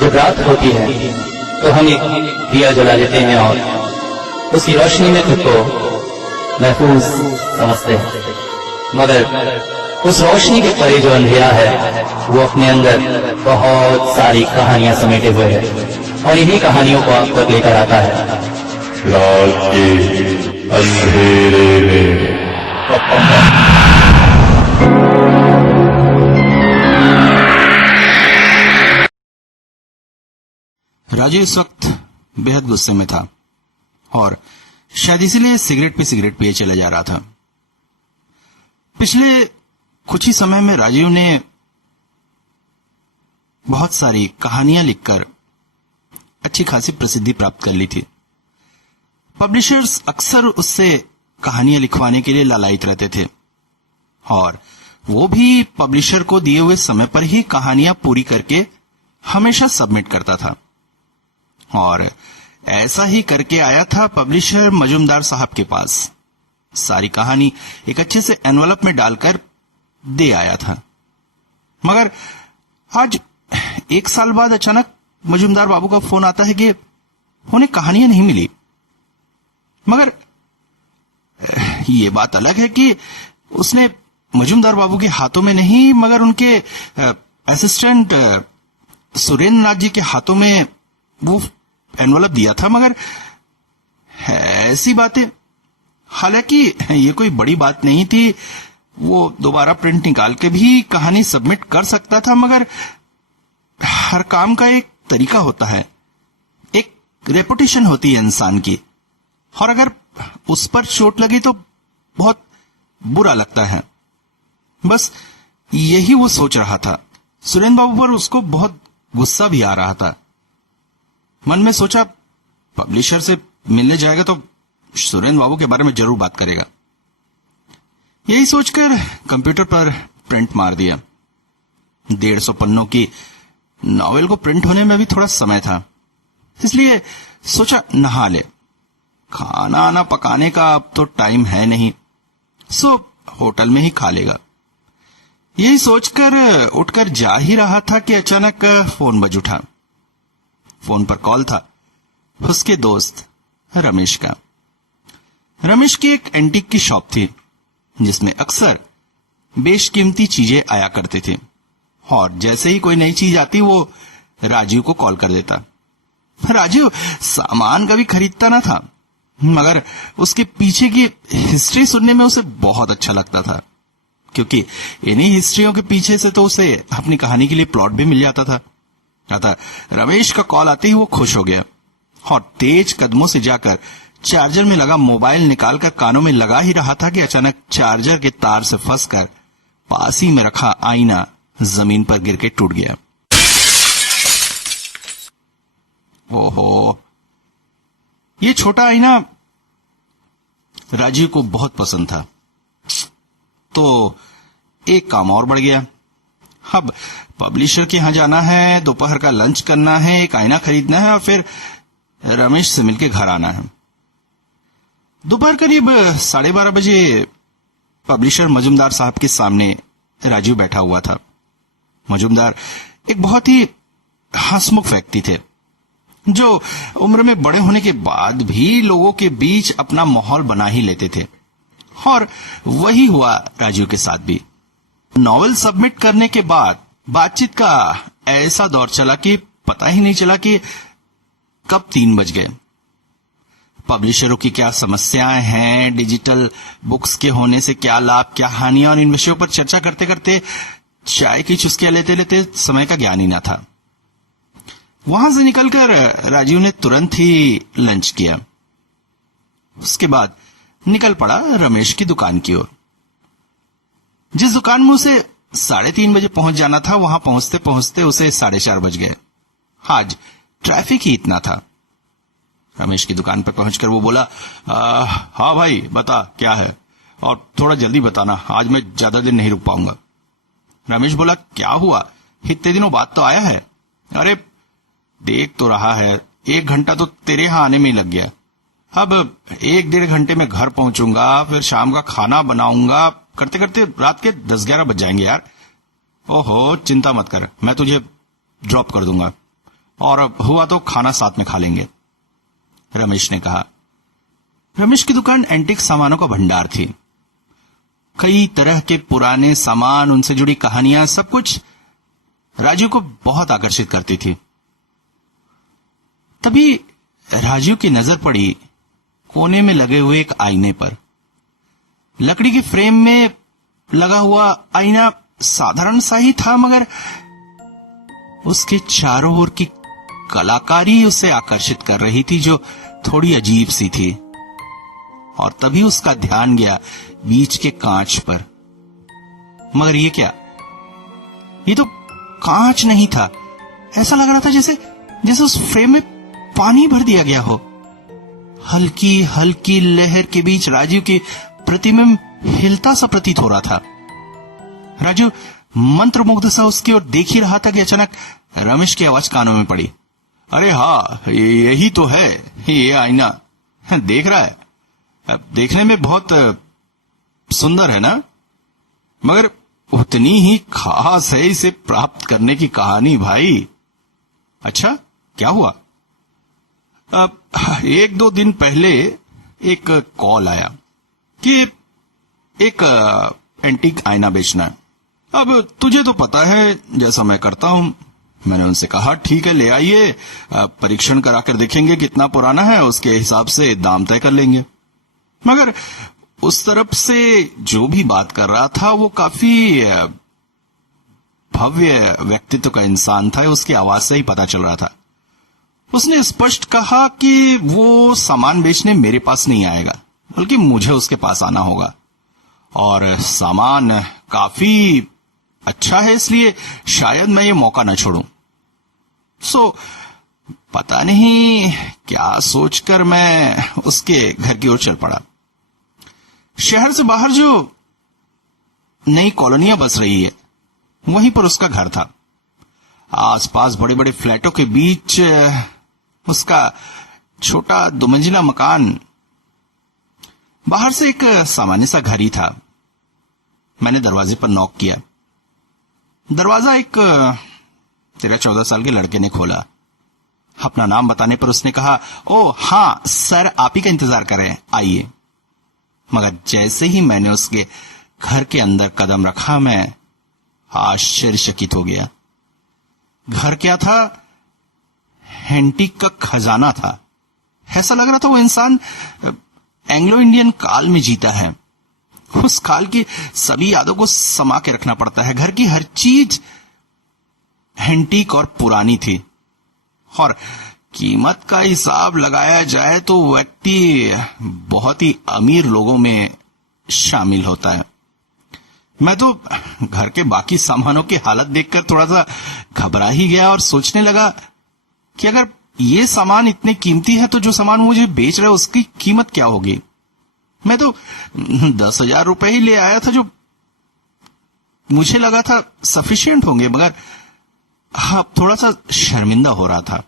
जब रात होती है तो हम एक दिया जला लेते हैं और उसकी रोशनी में खुद को महफूज समझते हैं, मगर उस रोशनी के परे जो अंधेरा है वो अपने अंदर बहुत सारी कहानियां समेटे हुए है और इन्हीं कहानियों को आप तक लेकर आता है रात के अंधेरे में। राजू इस वक्त बेहद गुस्से में था और शायद इसीलिए सिगरेट पे सिगरेट पिए चले जा रहा था। पिछले कुछ ही समय में राजीव ने बहुत सारी कहानियां लिखकर अच्छी खासी प्रसिद्धि प्राप्त कर ली थी। पब्लिशर्स अक्सर उससे कहानियां लिखवाने के लिए लालायित रहते थे और वो भी पब्लिशर को दिए हुए समय पर ही कहानियां पूरी करके हमेशा सबमिट करता था और ऐसा ही करके आया था पब्लिशर मजूमदार साहब के पास। सारी कहानी एक अच्छे से एनवलप में डालकर दे आया था, मगर आज 1 साल बाद अचानक मजूमदार बाबू का फोन आता है कि उन्हें कहानियां नहीं मिली। मगर ये बात अलग है कि उसने मजूमदार बाबू के हाथों में नहीं मगर उनके असिस्टेंट सुरेंद्र नाथ जी के हाथों में वो एनवलप दिया था। मगर ऐसी बातें, हालांकि ये कोई बड़ी बात नहीं थी, वो दोबारा प्रिंट निकाल के भी कहानी सबमिट कर सकता था, मगर हर काम का एक तरीका होता है, एक रेपुटेशन होती है इंसान की, और अगर उस पर चोट लगी तो बहुत बुरा लगता है। बस यही वो सोच रहा था। सुरेंद्र बाबू पर उसको बहुत गुस्सा भी आ रहा था। मन में सोचा पब्लिशर से मिलने जाएगा तो सुरेंद्र बाबू के बारे में जरूर बात करेगा। यही सोचकर कंप्यूटर पर प्रिंट मार दिया। 150 पन्नों की नॉवेल को प्रिंट होने में भी थोड़ा समय था, इसलिए सोचा नहा ले। खाना आना पकाने का अब तो टाइम है नहीं, सो होटल में ही खा लेगा। यही सोचकर उठकर जा ही रहा था कि अचानक फोन बज उठा। फोन पर कॉल था उसके दोस्त रमेश का। रमेश की एक एंटीक की शॉप थी जिसमें अक्सर बेशकीमती चीजें आया करते थे और जैसे ही कोई नई चीज आती वो राजीव को कॉल कर देता। राजीव सामान कभी खरीदता ना था, मगर उसके पीछे की हिस्ट्री सुनने में उसे बहुत अच्छा लगता था, क्योंकि इन्हीं हिस्ट्रियों के पीछे से तो उसे अपनी कहानी के लिए प्लॉट भी मिल जाता था। अतः रमेश का कॉल आते ही वो खुश हो गया और तेज कदमों से जाकर चार्जर में लगा मोबाइल निकालकर कानों में लगा ही रहा था कि अचानक चार्जर के तार से फंसकर पास ही में रखा आईना जमीन पर गिर के टूट गया। ओहो, ये छोटा आईना राजीव को बहुत पसंद था, तो एक काम और बढ़ गया। अब पब्लिशर के यहां जाना है, दोपहर का लंच करना है, एक आईना खरीदना है और फिर रमेश से मिलकर घर आना है। दोपहर करीब 12:30 बजे पब्लिशर मजूमदार साहब के सामने राजीव बैठा हुआ था। मजूमदार एक बहुत ही हंसमुख व्यक्ति थे, जो उम्र में बड़े होने के बाद भी लोगों के बीच अपना माहौल बना ही लेते थे, और वही हुआ राजीव के साथ भी। नॉवेल सबमिट करने के बाद बातचीत का ऐसा दौर चला कि पता ही नहीं चला कि कब 3 बज गए। पब्लिशरों की क्या समस्याएं हैं, डिजिटल बुक्स के होने से क्या लाभ क्या हानियां, और इन विषयों पर चर्चा करते करते चाय की चुस्कियां लेते लेते समय का ज्ञान ही ना था। वहां से निकलकर राजीव ने तुरंत ही लंच किया। उसके बाद निकल पड़ा रमेश की दुकान की ओर। जिस दुकान में उसे 3:30 बजे पहुंच जाना था, वहां पहुंचते पहुंचते उसे 4:30 बज गए। आज ट्रैफिक ही इतना था। रमेश की दुकान पर पहुंचकर वो बोला, हाँ भाई बता क्या है, और थोड़ा जल्दी बताना, आज मैं ज्यादा दिन नहीं रुक पाऊंगा। रमेश बोला, क्या हुआ, इतने दिनों बाद तो आया है। अरे देख तो रहा है, 1 घंटा तो तेरे यहां आने में ही लग गया। अब 1-1.5 घंटे में घर पहुंचूंगा, फिर शाम का खाना बनाऊंगा, करते करते रात के 10-11 बज जाएंगे यार। ओहो, चिंता मत कर, मैं तुझे ड्रॉप कर दूंगा और हुआ तो खाना साथ में खा लेंगे, रमेश ने कहा। रमेश की दुकान एंटीक सामानों का भंडार थी। कई तरह के पुराने सामान, उनसे जुड़ी कहानियां, सब कुछ राजू को बहुत आकर्षित करती थी। तभी राजू की नजर पड़ी कोने में लगे हुए एक आईने पर। लकड़ी के फ्रेम में लगा हुआ आईना साधारण सा ही था, मगर उसके चारों ओर की कलाकारी उसे आकर्षित कर रही थी, जो थोड़ी अजीब सी थी। और तभी उसका ध्यान गया बीच के कांच पर। मगर ये क्या? ये तो कांच नहीं था। ऐसा लग रहा था जैसे उस फ्रेम में पानी भर दिया गया हो। हल्की हल्की लहर के बीच राजू की प्रतिबिंब हिलता सा प्रतीत हो रहा था। राजू मंत्रमुग्ध सा उसकी ओर देख ही रहा था कि अचानक रमेश की आवाज कानों में पड़ी। अरे हाँ, यही तो है, ये आईना देख रहा है। देखने में बहुत सुंदर है ना, मगर उतनी ही खास है इसे प्राप्त करने की कहानी भाई। अच्छा, क्या हुआ? 1-2 दिन पहले एक कॉल आया कि एक एंटीक आईना बेचना है। अब तुझे तो पता है जैसा मैं करता हूं। मैंने उनसे कहा ठीक है, ले आइए, परीक्षण कराकर देखेंगे कितना पुराना है, उसके हिसाब से दाम तय कर लेंगे। मगर उस तरफ से जो भी बात कर रहा था वो काफी भव्य व्यक्तित्व का इंसान था। उसकी आवाज से ही पता चल रहा था। उसने स्पष्ट कहा कि वो सामान बेचने मेरे पास नहीं आएगा, बल्कि मुझे उसके पास आना होगा। और सामान काफी अच्छा है, इसलिए शायद मैं ये मौका न छोड़ूं। पता नहीं क्या सोचकर मैं उसके घर की ओर चल पड़ा। शहर से बाहर जो नई कॉलोनियां बस रही है, वहीं पर उसका घर था। आसपास बड़े बड़े फ्लैटों के बीच उसका छोटा 2 मंजिला मकान। बाहर से एक सामान्य सा घर ही था। मैंने दरवाजे पर नॉक किया। दरवाजा एक 13-14 साल के लड़के ने खोला। अपना नाम बताने पर उसने कहा, ओ हाँ सर, आप ही का इंतजार कर रहे हैं, आइए। मगर जैसे ही मैंने उसके घर के अंदर कदम रखा, मैं आश्चर्यचकित हो गया। घर क्या था? एंटीक का खजाना था। ऐसा लग रहा था वो इंसान एंग्लो इंडियन काल में जीता है। उस काल की सभी यादों को समा के रखना पड़ता है। घर की हर चीज एंटीक और पुरानी थी, और कीमत का हिसाब लगाया जाए तो व्यक्ति बहुत ही अमीर लोगों में शामिल होता है। मैं तो घर के बाकी सामानों की हालत देखकर थोड़ा सा घबरा ही गया और सोचने लगा कि अगर ये सामान इतने कीमती है तो जो सामान मुझे बेच रहा है उसकी कीमत क्या होगी। मैं तो 10,000 रुपए ही ले आया था, जो मुझे लगा था सफिशिएंट होंगे, मगर हाँ, थोड़ा सा शर्मिंदा हो रहा था।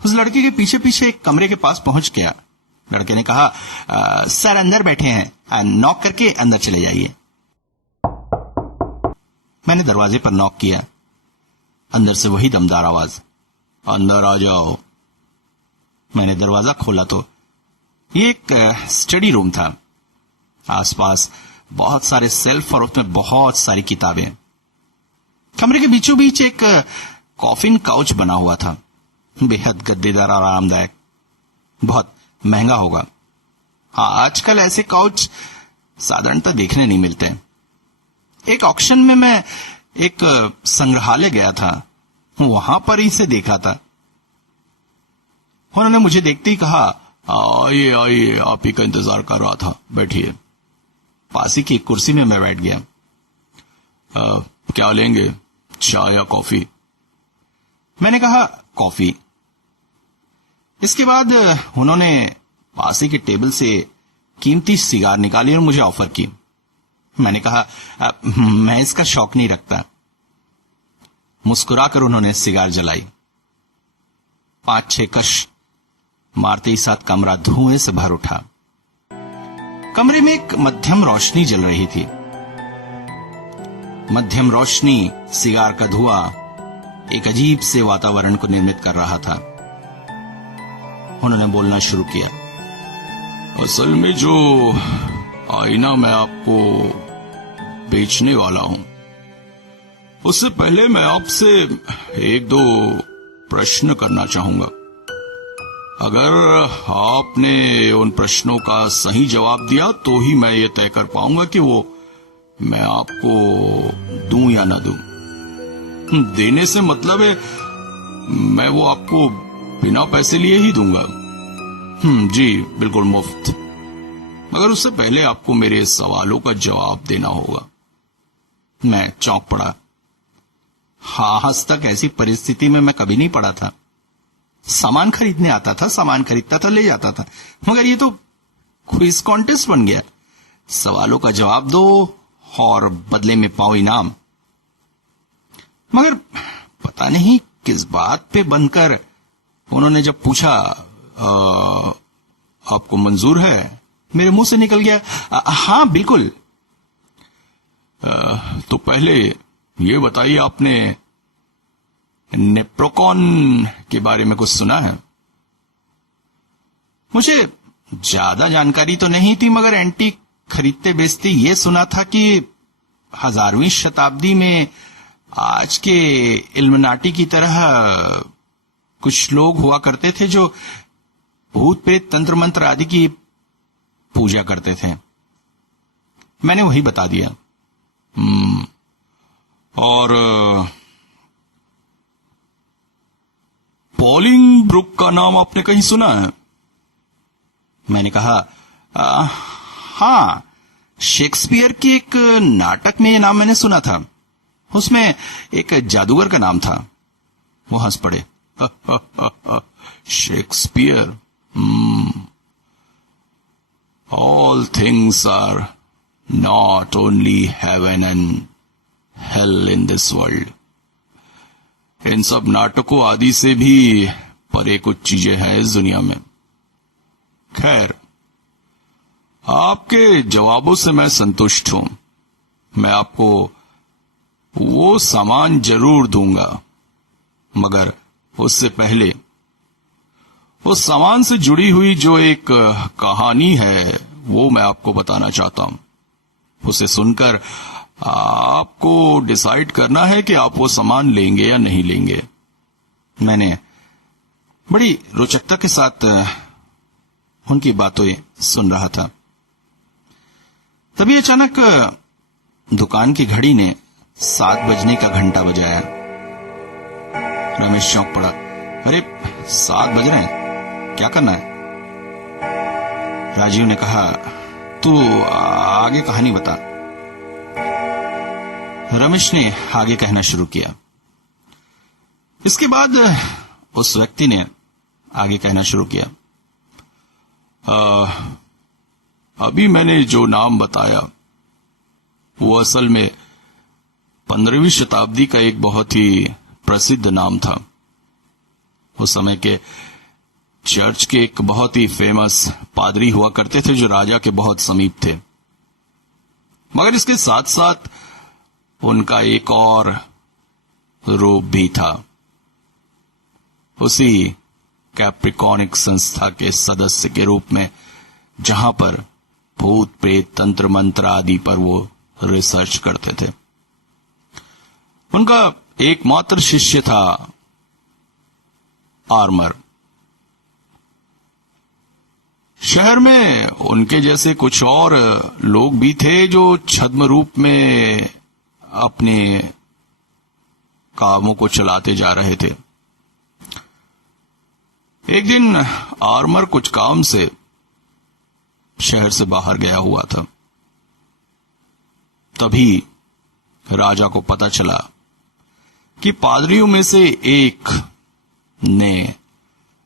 उस लड़के के पीछे पीछे एक कमरे के पास पहुंच गया। लड़के ने कहा, सर अंदर बैठे हैं, नॉक करके अंदर चले जाइए। मैंने दरवाजे पर नॉक किया। अंदर से वही दमदार आवाज, अंदर आ जाओ। मैंने दरवाजा खोला तो ये एक स्टडी रूम था। आसपास बहुत सारे सेल्फ और उसमें बहुत सारी किताबें। कमरे के बीचों बीच एक कॉफिन काउच बना हुआ था, बेहद गद्देदार और आरामदायक। बहुत महंगा होगा। हाँ, आजकल ऐसे काउच साधारणतः देखने नहीं मिलते। एक ऑक्शन में मैं एक संग्रहालय गया था, वहां पर इसे देखा था। उन्होंने मुझे देखते ही कहा, आइए आइए, आप ही का इंतजार कर रहा था, बैठिए। पास ही की कुर्सी में मैं बैठ गया। क्या लेंगे, चाय या कॉफी? मैंने कहा कॉफी। इसके बाद उन्होंने पास ही के टेबल से कीमती सिगार निकाली और मुझे ऑफर की। मैंने कहा, मैं इसका शौक नहीं रखता। मुस्कुराकर उन्होंने सिगार जलाई। 5-6 कश मारते ही साथ कमरा धुएं से भर उठा। कमरे में एक मध्यम रोशनी जल रही थी। मध्यम रोशनी, सिगार का धुआं एक अजीब से वातावरण को निर्मित कर रहा था। उन्होंने बोलना शुरू किया। असल में जो आईना मैं आपको बेचने वाला हूं, उससे पहले मैं आपसे एक दो प्रश्न करना चाहूंगा। अगर आपने उन प्रश्नों का सही जवाब दिया तो ही मैं ये तय कर पाऊंगा कि वो मैं आपको दूं या ना दूं। देने से मतलब है मैं वो आपको बिना पैसे लिए ही दूंगा। जी बिल्कुल मुफ्त, मगर उससे पहले आपको मेरे सवालों का जवाब देना होगा। मैं चौंक पड़ा। आज तक ऐसी परिस्थिति में मैं कभी नहीं पड़ा था। सामान खरीदने आता था, सामान खरीदता था, ले जाता था, मगर ये तो क्विज कॉन्टेस्ट बन गया। सवालों का जवाब दो और बदले में पाओ इनाम। मगर पता नहीं किस बात पे बनकर उन्होंने जब पूछा आपको मंजूर है, मेरे मुंह से निकल गया हाँ बिल्कुल। तो पहले ये बताइए, आपने नेप्रोकॉन के बारे में कुछ सुना है? मुझे ज्यादा जानकारी तो नहीं थी, मगर एंटीक खरीदते बेचते ये सुना था कि 1000वीं शताब्दी में आज के इल्युमिनाटी की तरह कुछ लोग हुआ करते थे जो भूत प्रेत तंत्र मंत्र आदि की पूजा करते थे। मैंने वही बता दिया। और पॉलिंग ब्रुक का नाम आपने कहीं सुना है? मैंने कहा हाँ, शेक्सपियर की एक नाटक में ये नाम मैंने सुना था। उसमें एक जादूगर का नाम था। वो हंस पड़े। Shakespeare. All things are not only heaven and hell in this world. इन सब नाटकों आदि से भी परे कुछ चीजें हैं इस दुनिया में। खैर, आपके जवाबों से मैं संतुष्ट हूं। मैं आपको वो सामान जरूर दूंगा, मगर उससे पहले उस सामान से जुड़ी हुई जो एक कहानी है वो मैं आपको बताना चाहता हूं। उसे सुनकर आपको डिसाइड करना है कि आप वो सामान लेंगे या नहीं लेंगे। मैंने बड़ी रोचकता के साथ उनकी बातें सुन रहा था। तभी अचानक दुकान की घड़ी ने 7 बजने का घंटा बजाया। रमेश चौंक पड़ा। अरे 7 बज रहे हैं, क्या करना है? राजीव ने कहा, तू आगे कहानी बता। रमेश ने आगे कहना शुरू किया। इसके बाद उस व्यक्ति ने आगे कहना शुरू किया। अभी मैंने जो नाम बताया वो असल में 15वीं शताब्दी का एक बहुत ही प्रसिद्ध नाम था। उस समय के चर्च के एक बहुत ही फेमस पादरी हुआ करते थे जो राजा के बहुत समीप थे। मगर इसके साथ साथ उनका एक और रूप भी था। उसी कैप्रिकॉनिक संस्था के सदस्य के रूप में, जहां पर भूत प्रेत तंत्र मंत्र आदि पर वो रिसर्च करते थे। उनका एकमात्र शिष्य था आर्मर। शहर में उनके जैसे कुछ और लोग भी थे जो छद्म रूप में अपने कामों को चलाते जा रहे थे। एक दिन आर्मर कुछ काम से शहर से बाहर गया हुआ था। तभी राजा को पता चला कि पादरियों में से एक ने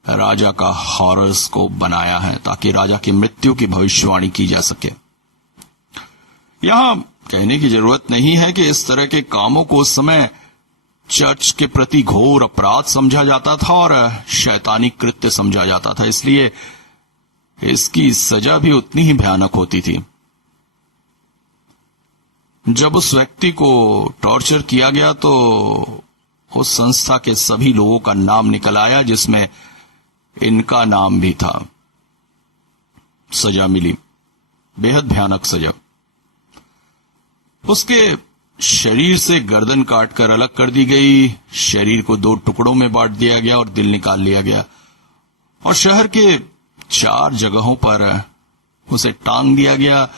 राजा का हॉरोस्कोप बनाया है ताकि राजा की मृत्यु की भविष्यवाणी की जा सके। यहां कहने की जरूरत नहीं है कि इस तरह के कामों को उस समय चर्च के प्रति घोर अपराध समझा जाता था और शैतानी कृत्य समझा जाता था। इसलिए इसकी सजा भी उतनी ही भयानक होती थी। जब उस व्यक्ति को टॉर्चर किया गया तो उस संस्था के सभी लोगों का नाम निकल आया, जिसमें इनका नाम भी था। सजा मिली, बेहद भयानक सजा। उसके शरीर से गर्दन काटकर अलग कर दी गई, शरीर को 2 टुकड़ों में बांट दिया गया और दिल निकाल लिया गया, और शहर के 4 जगहों पर उसे टांग दिया गया,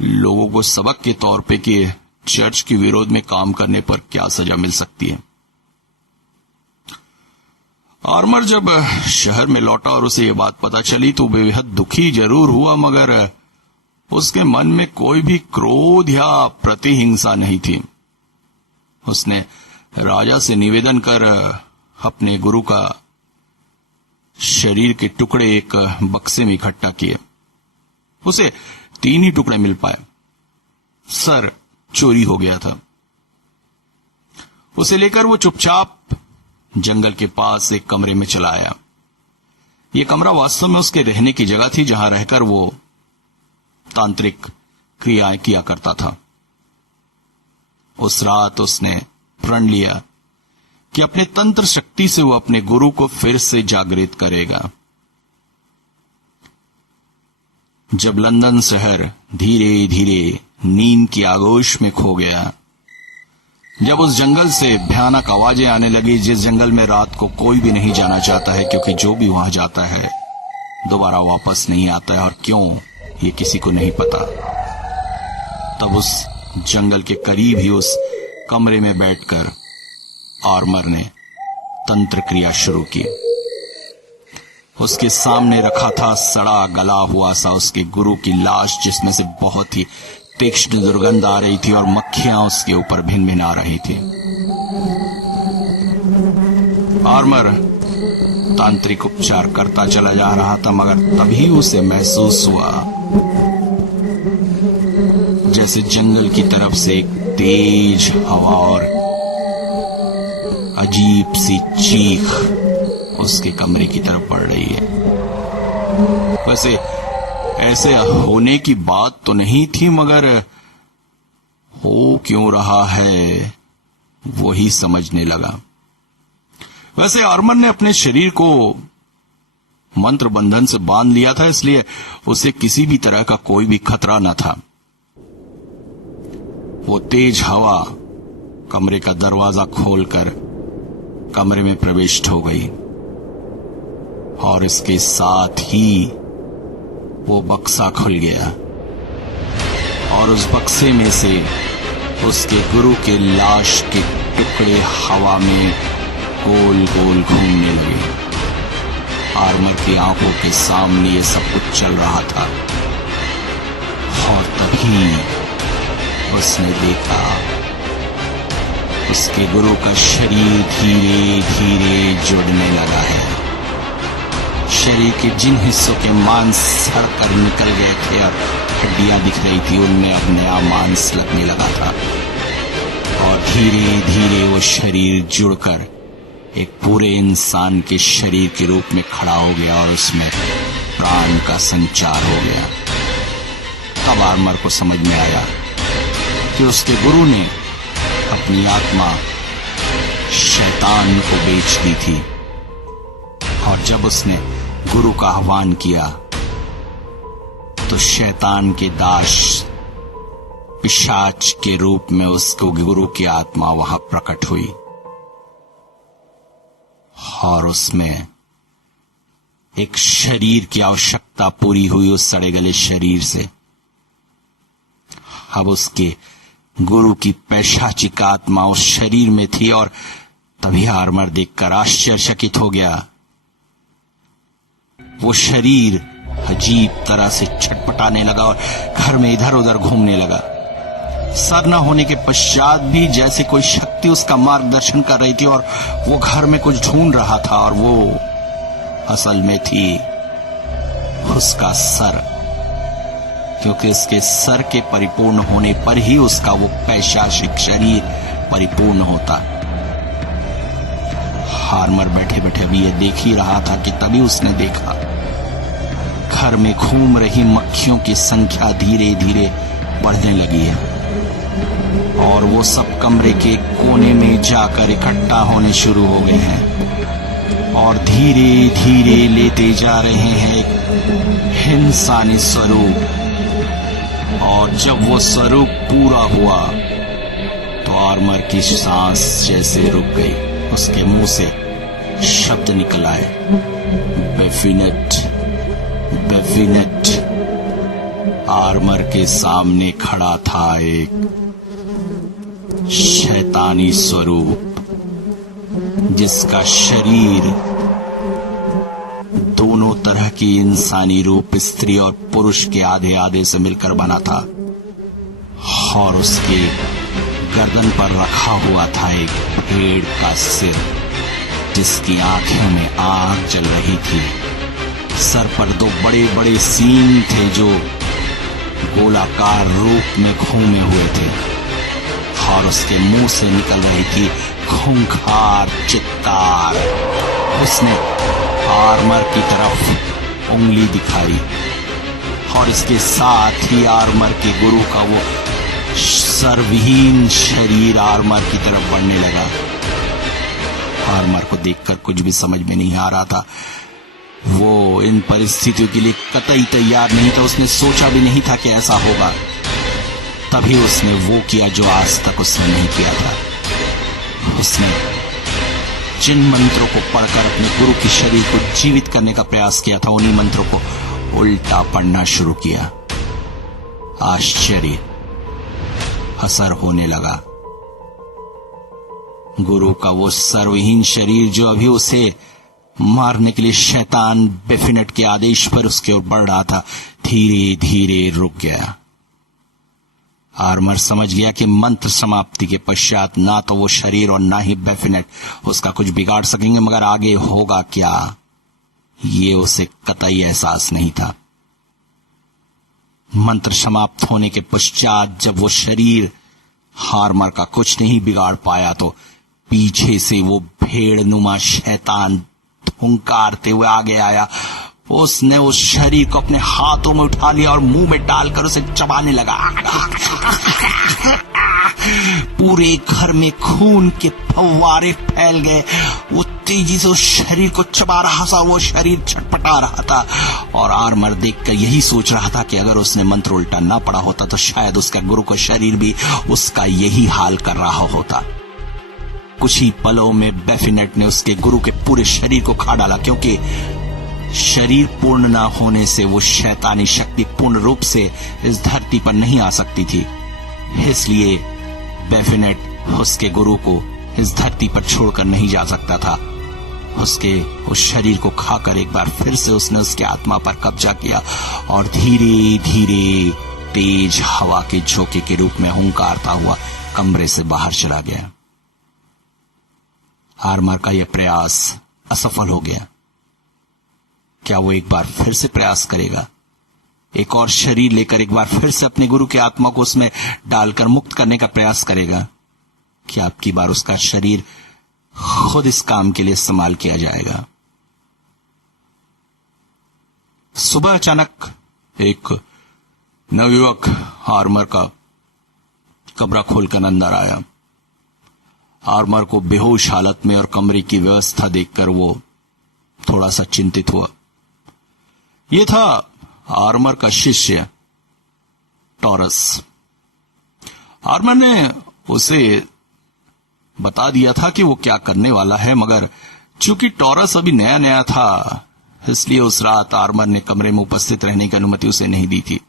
लोगों को सबक के तौर पे कि चर्च के विरोध में काम करने पर क्या सजा मिल सकती है। आर्मर जब शहर में लौटा और उसे ये बात पता चली तो बेहद दुखी जरूर हुआ, मगर उसके मन में कोई भी क्रोध या प्रतिहिंसा नहीं थी। उसने राजा से निवेदन कर अपने गुरु का शरीर के टुकड़े एक बक्से में इकट्ठा किए। उसे 3 ही टुकड़े मिल पाए। सर चोरी हो गया था। उसे लेकर वो चुपचाप जंगल के पास एक कमरे में चला आया। यह कमरा वास्तव में उसके रहने की जगह थी, जहां रहकर वो तांत्रिक क्रियाएं किया करता था। उस रात उसने प्रण लिया कि अपने तंत्र शक्ति से वो अपने गुरु को फिर से जागृत करेगा। जब लंदन शहर धीरे धीरे नींद की आगोश में खो गया, जब उस जंगल से भयानक आवाजें आने लगी, जिस जंगल में रात को कोई भी नहीं जाना चाहता है, क्योंकि जो भी वहां जाता है दोबारा वापस नहीं आता है, और क्यों ये किसी को नहीं पता। तब उस जंगल के करीब ही उस कमरे में बैठकर आर्मर ने तंत्र क्रिया शुरू की। उसके सामने रखा था सड़ा गला हुआ सा उसके गुरु की लाश, जिसमें से बहुत ही तीक्ष्ण दुर्गंध आ रही थी और मक्खियां उसके ऊपर भिन भिन आ रही थी। आर्मर तांत्रिक उपचार करता चला जा रहा था, मगर तभी उसे महसूस हुआ जैसे जंगल की तरफ से एक तेज हवा और अजीब सी चीख उसके कमरे की तरफ पड़ रही है। वैसे ऐसे होने की बात तो नहीं थी, मगर हो क्यों रहा है वही समझने लगा। वैसे आर्मर ने अपने शरीर को मंत्र बंधन से बांध लिया था, इसलिए उसे किसी भी तरह का कोई भी खतरा न था। वो तेज हवा कमरे का दरवाजा खोलकर कमरे में प्रविष्ट हो गई, और इसके साथ ही वो बक्सा खुल गया, और उस बक्से में से उसके गुरु के लाश के टुकड़े हवा में गोल गोल घूमने लगे। आर्मर की आंखों के सामने ये सब कुछ चल रहा था, और तभी उसने देखा उसके गुरु का शरीर धीरे धीरे जुड़ने लगा है। शरीर के जिन हिस्सों के मांस सड़कर निकल गए थे और हड्डियां दिख रही थी, उनमें अब नया मांस लगने लगा था, और धीरे धीरे वो शरीर जुड़कर एक पूरे इंसान के शरीर के रूप में खड़ा हो गया, और उसमें प्राण का संचार हो गया। तब आर्मर को समझ में आया कि उसके गुरु ने अपनी आत्मा शैतान को बेच दी थी, और जब उसने गुरु का आह्वान किया तो शैतान के दास पिशाच के रूप में उसको गुरु की आत्मा वहां प्रकट हुई, और उसमें एक शरीर की आवश्यकता पूरी हुई उस सड़े गले शरीर से। अब उसके गुरु की पैशाचिक आत्मा उस शरीर में थी, और तभी आर्मर देखकर आश्चर्यचकित हो गया। वो शरीर अजीब तरह से छटपटाने लगा और घर में इधर उधर घूमने लगा। सर न होने के पश्चात भी जैसे कोई शक्ति उसका मार्गदर्शन कर रही थी, और वो घर में कुछ ढूंढ रहा था, और वो असल में थी उसका सर, क्योंकि उसके सर के परिपूर्ण होने पर ही उसका वो पैशाचिक शरीर परिपूर्ण होता। आर्मर बैठे बैठे भी ये देख ही रहा था कि तभी उसने देखा घर में घूम रही मक्खियों की संख्या धीरे धीरे बढ़ने लगी है और वो सब कमरे के कोने में जाकर इकट्ठा होने शुरू हो गए हैं और धीरे धीरे लेते जा रहे हैं एक इंसानी स्वरूप। और जब वो स्वरूप पूरा हुआ तो आर्मर की सांस जैसे रुक गई, उसके मुंह से शब्द निकल आए, बेफिनेट बेफिनेट। आर्मर के सामने खड़ा था एक शैतानी स्वरूप जिसका शरीर दोनों तरह की इंसानी रूप, स्त्री और पुरुष के आधे आधे से मिलकर बना था और उसके गर्दन पर रखा हुआ था एक भेड़ का सिर जिसकी आंखों में आग जल रही थी। सर पर दो बड़े बड़े सींग थे जो गोलाकार रूप में घूमे हुए थे और उसके मुंह से निकल रही थी खूंखार चित्कार। उसने आर्मर की तरफ उंगली दिखाई और इसके साथ ही आर्मर के गुरु का वो सर्वहीन शरीर आर्मर की तरफ बढ़ने लगा। आर्मर को देखकर कुछ भी समझ में नहीं आ रहा था। वो इन परिस्थितियों के लिए कतई तैयार नहीं था। उसने सोचा भी नहीं था कि ऐसा होगा। तभी उसने वो किया जो आज तक उसने नहीं किया था। उसने जिन मंत्रों को पढ़कर अपने गुरु के शरीर को जीवित करने का प्रयास किया था, उन्हीं मंत्रों को उल्टा पढ़ना शुरू किया। आश्चर्य असर होने लगा। गुरु का वो सर्वहीन शरीर जो अभी उसे मारने के लिए शैतान बेफिनेट के आदेश पर उसके ओर बढ़ रहा था, धीरे धीरे रुक गया। आर्मर समझ गया कि मंत्र समाप्ति के पश्चात ना तो वो शरीर और ना ही बेफिनेट उसका कुछ बिगाड़ सकेंगे, मगर आगे होगा क्या ये उसे कतई एहसास नहीं था। मंत्र समाप्त होने के पश्चात जब वो शरीर आर्मर का कुछ नहीं बिगाड़ पाया तो पीछे से वो भेड़नुमा शैतान हुंकारते हुए आगे आया। उसने उस शरीर को अपने हाथों में उठा लिया और मुंह में डालकर उसे चबाने लगा। पूरे घर में खून के फव्वारे फैल गए। वो तेजी से उस शरीर को चबा रहा था। वो शरीर छटपटा रहा था और आर्मर देखकर यही सोच रहा था कि अगर उसने मंत्र उल्टा ना पढ़ा होता तो शायद उसका गुरु का शरीर भी उसका यही हाल कर रहा होता। कुछ ही पलों में बेफिनेट ने उसके गुरु के पूरे शरीर को खा डाला, क्योंकि शरीर पूर्ण ना होने से वो शैतानी शक्ति पूर्ण रूप से इस धरती पर नहीं आ सकती थी। इसलिए बेफिनेट उसके गुरु को इस धरती पर छोड़कर नहीं जा सकता था। उसके उस शरीर को खाकर एक बार फिर से उसने उसके आत्मा पर कब्जा किया और धीरे धीरे तेज हवा के झोंके के रूप में हुंकारता हुआ कमरे से बाहर चला गया। आर्मर का यह प्रयास असफल हो गया। क्या वो एक बार फिर से प्रयास करेगा? एक और शरीर लेकर एक बार फिर से अपने गुरु की आत्मा को उसमें डालकर मुक्त करने का प्रयास करेगा? क्या अब की बार उसका शरीर खुद इस काम के लिए इस्तेमाल किया जाएगा? सुबह अचानक एक नवयुवक आर्मर का कमरा खोलकर अंदर आया। आर्मर को बेहोश हालत में और कमरे की व्यवस्था देखकर वो थोड़ा सा चिंतित हुआ। ये था आर्मर का शिष्य टॉरस। आर्मर ने उसे बता दिया था कि वो क्या करने वाला है, मगर चूंकि टॉरस अभी नया नया था इसलिए उस रात आर्मर ने कमरे में उपस्थित रहने की अनुमति उसे नहीं दी थी।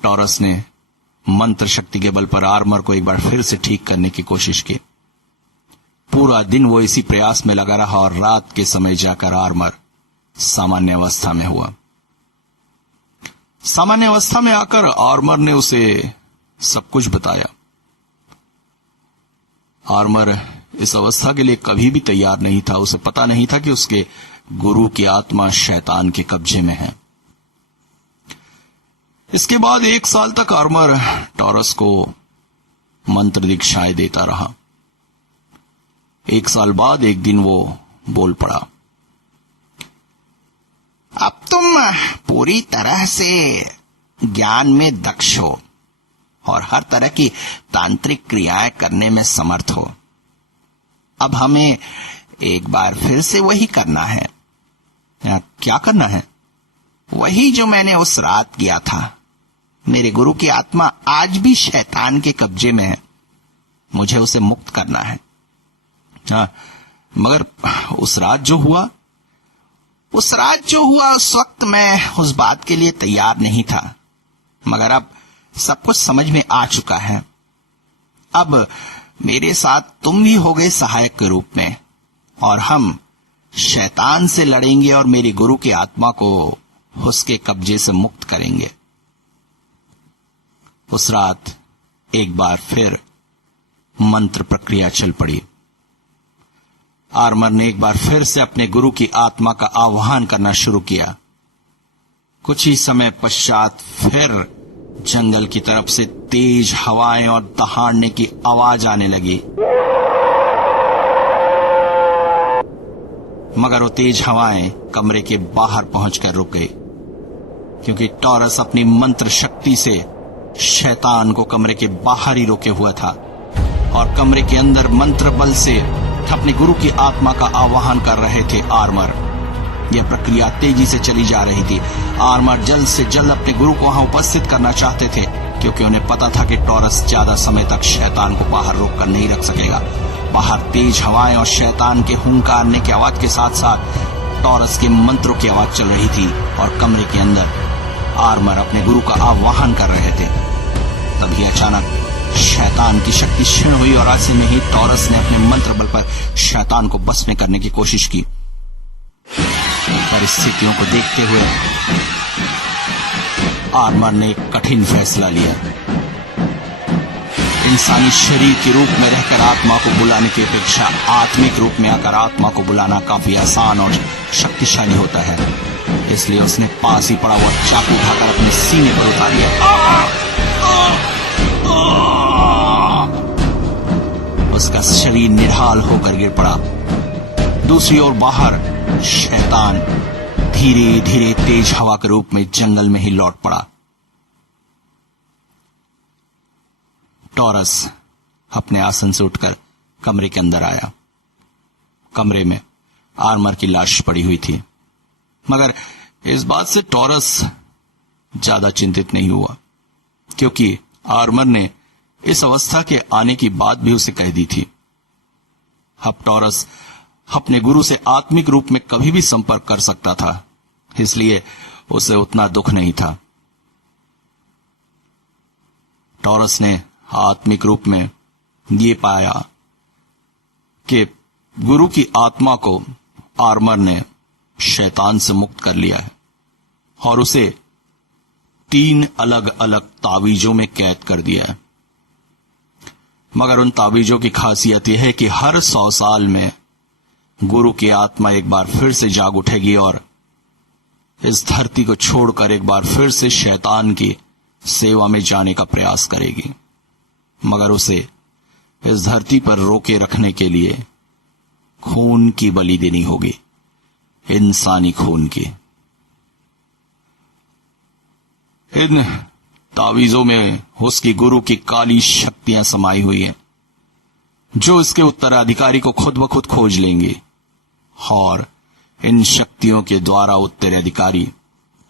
टॉरस ने मंत्र शक्ति के बल पर आर्मर को एक बार फिर से ठीक करने की कोशिश की। पूरा दिन वो इसी प्रयास में लगा रहा और रात के समय जाकर आर्मर सामान्य अवस्था में हुआ। सामान्य अवस्था में आकर आर्मर ने उसे सब कुछ बताया। आर्मर इस अवस्था के लिए कभी भी तैयार नहीं था। उसे पता नहीं था कि उसके गुरु की आत्मा शैतान के कब्जे में है। इसके बाद 1 साल तक आर्मर टॉरस को मंत्र दीक्षाएं देता रहा। 1 साल बाद एक दिन वो बोल पड़ा, अब तुम पूरी तरह से ज्ञान में दक्ष हो और हर तरह की तांत्रिक क्रियाएं करने में समर्थ हो। अब हमें एक बार फिर से वही करना है। क्या करना है? वही जो मैंने उस रात किया था। मेरे गुरु की आत्मा आज भी शैतान के कब्जे में है। मुझे उसे मुक्त करना है। मगर उस रात जो हुआ उस वक्त मैं उस बात के लिए तैयार नहीं था। मगर अब सब कुछ समझ में आ चुका है। अब मेरे साथ तुम भी हो गए सहायक के रूप में और हम शैतान से लड़ेंगे और मेरी गुरु की आत्मा को उसके कब्जे से मुक्त करेंगे। उस रात एक बार फिर मंत्र प्रक्रिया चल पड़ी। आर्मर ने एक बार फिर से अपने गुरु की आत्मा का आह्वान करना शुरू किया। कुछ ही समय पश्चात फिर जंगल की तरफ से तेज हवाएं और दहाड़ने की आवाज आने लगी। मगर वो तेज हवाएं कमरे के बाहर पहुंचकर रुक गई, क्योंकि टॉरस अपनी मंत्र शक्ति से शैतान को कमरे के बाहर ही रोके हुआ था और कमरे के अंदर मंत्र बल से अपने गुरु की आत्मा का आह्वान कर रहे थे आर्मर। यह प्रक्रिया तेजी से चली जा रही थी। आर्मर जल्द से जल्द अपने गुरु को वहां उपस्थित करना चाहते थे, क्योंकि उन्हें पता था कि टॉरस ज्यादा समय तक शैतान को बाहर रोककर नहीं रख सकेगा। बाहर तेज हवाएं और शैतान के हुंकारने की आवाज के साथ साथ टॉरस के मंत्रों की आवाज चल रही थी और कमरे के अंदर आर्मर अपने गुरु का आह्वान कर रहे थे। तभी अचानक शैतान की शक्ति क्षीण हुई और ऐसे में ही टॉरस ने अपने मंत्र बल पर शैतान को बस में करने की कोशिश की। परिस्थितियों को देखते हुए आर्मर ने एक कठिन फैसला लिया। इंसानी शरीर के रूप में रहकर आत्मा को बुलाने की अपेक्षा आत्मिक रूप में आकर आत्मा को बुलाना काफी आसान और शक्तिशाली होता है। इसलिए उसने पास ही पड़ा हुआ चाकू उठाकर अपने सीने पर उतार लिया। उसका शरीर निढाल होकर गिर पड़ा। दूसरी ओर बाहर शैतान धीरे धीरे तेज हवा के रूप में जंगल में ही लौट पड़ा। टॉरस अपने आसन से उठकर कमरे के अंदर आया। कमरे में आर्मर की लाश पड़ी हुई थी, मगर इस बात से टॉरस ज्यादा चिंतित नहीं हुआ, क्योंकि आर्मर ने इस अवस्था के आने की बात भी उसे कह दी थी। अब टॉरस अपने गुरु से आत्मिक रूप में कभी भी संपर्क कर सकता था, इसलिए उसे उतना दुख नहीं था। टॉरस ने आत्मिक रूप में ये पाया कि गुरु की आत्मा को आर्मर ने शैतान से मुक्त कर लिया है और उसे 3 अलग अलग तावीजों में कैद कर दिया है। मगर उन तावीजों की खासियत यह है कि हर 100 साल में गुरु की आत्मा एक बार फिर से जाग उठेगी और इस धरती को छोड़कर एक बार फिर से शैतान की सेवा में जाने का प्रयास करेगी। मगर उसे इस धरती पर रोके रखने के लिए खून की बलि देनी होगी, इंसानी खून की। इन तावीजों में उसकी गुरु की काली शक्तियां समाई हुई हैं, जो इसके उत्तराधिकारी को खुद ब खुद खोज लेंगे और इन शक्तियों के द्वारा उत्तराधिकारी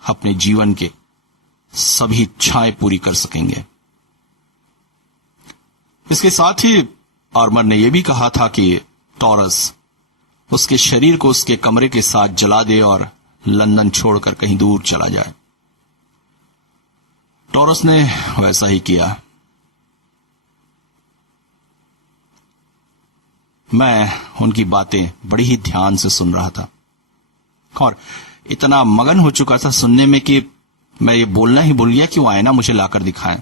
अपने जीवन के सभी इच्छाएं पूरी कर सकेंगे। इसके साथ ही आर्मर ने यह भी कहा था कि टॉरस उसके शरीर को उसके कमरे के साथ जला दे और लंदन छोड़कर कहीं दूर चला जाए। टॉरस ने वैसा ही किया। मैं उनकी बातें बड़ी ही ध्यान से सुन रहा था और इतना मगन हो चुका था सुनने में कि मैं ये बोलना ही भूल गया कि वो आईना मुझे लाकर दिखाएं।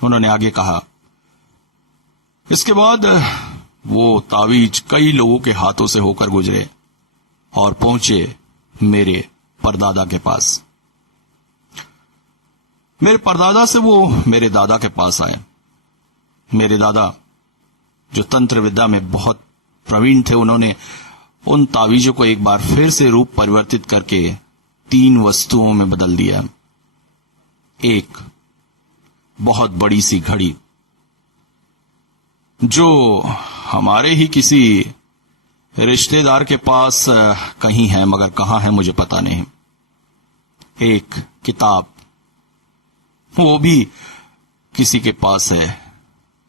उन्होंने आगे कहा, इसके बाद वो तावीज कई लोगों के हाथों से होकर गुजरे और पहुंचे मेरे परदादा के पास। मेरे परदादा से वो मेरे दादा के पास आए। मेरे दादा, जो तंत्र विद्या में बहुत प्रवीण थे, उन्होंने उन तावीजों को एक बार फिर से रूप परिवर्तित करके 3 वस्तुओं में बदल दिया। एक बहुत बड़ी सी घड़ी, जो हमारे ही किसी रिश्तेदार के पास कहीं है, मगर कहां है मुझे पता नहीं। एक किताब, वो भी किसी के पास है,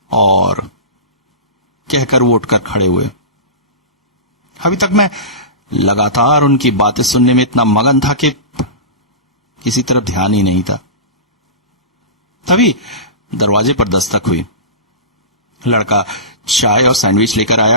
और कहकर वो उठकर खड़े हुए। अभी तक मैं लगातार उनकी बातें सुनने में इतना मगन था कि किसी तरफ ध्यान ही नहीं था। तभी दरवाजे पर दस्तक हुई। लड़का चाय और सैंडविच लेकर आया।